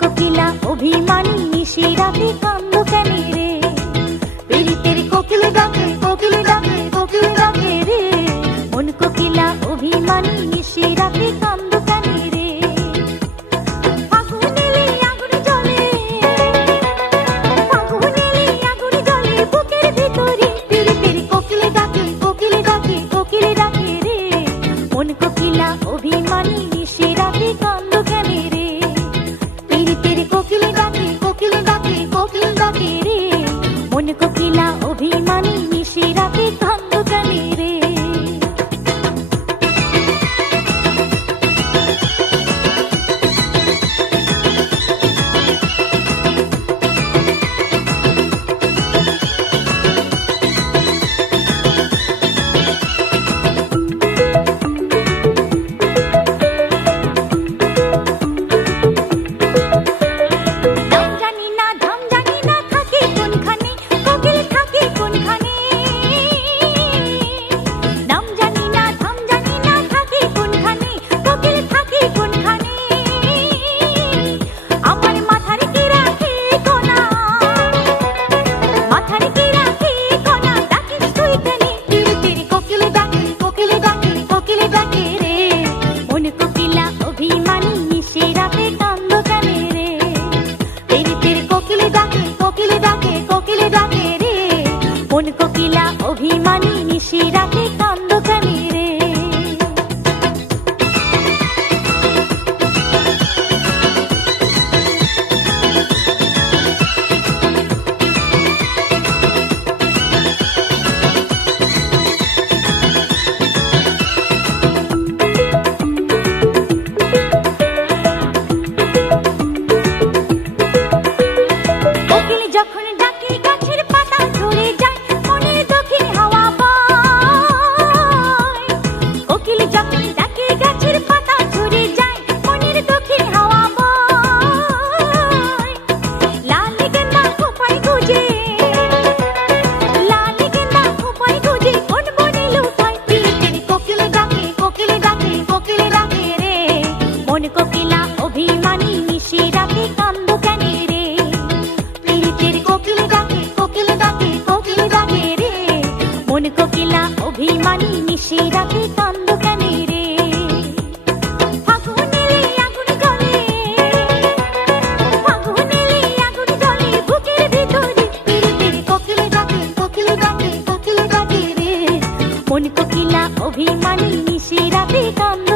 কোকিলা অভিমানী নিশি রাতে কান্দ কেন রে, পীড়িতের কোকিল ডাকে কোকিল ডাকে কোকিল ডাকে রে, মন কোকিলা অভিমানী নিশি রাতে কান্দ কেন রে। ফাগুন এলে আগুন জ্বলে, ফাগুন এলে আগুন জ্বলে বুকের ভিতরে, পীড়িতের কোকিল ডাকে কোকিল ডাকে কোকিল ডাকে রে, মন কোকিলা অভিমানী নিশি রাতে কান্দ কেন রে, পীড়িতের কোকিল ডাকে কোকিল ডাকে কোকিল ডাকে রে, মন কোকিলা অভিমানী নিশি রাতে কান্দ কেন রে। মন কোকিলা অভিমানী নিশি রাতে কান্দ কেন রে। কোকিল যখন ডাকে গাছের পাতা ঝরে যায়, মনের দক্ষিণ হাওয়া বয়। কোকিল যখন ডাকে গাছের পাতা ঝরে যায়, মনের দক্ষিণ হাওয়া বয়। লাল গেন্দা খোপায় গুজে, লাল গেন্দা খোপায় গুজে কোন বনে লুকায়, পীড়িতের কোকিল ডাকে কোকিল ডাকে কোকিল ডাকে রে, মন কোকিলা অভিমানী নিশি রাতে কান্দ কেন রে, পীড়িতের কোকিল ডাকে কোকিল ডাকে কোকিল ডাকে রে, মন কোকিলা অভিমানী নিশি রাতে কান্দ কেন রে। ফাগুন এলে আগুন জ্বলে, ফাগুন এলে আগুন জ্বলে বুকের ভিতরে, পীড়িতের কোকিল ডাকে কোকিল ডাকে কোকিল ডাকে রে, মন কোকিলা অভিমানী নিশি রাতে কান্দ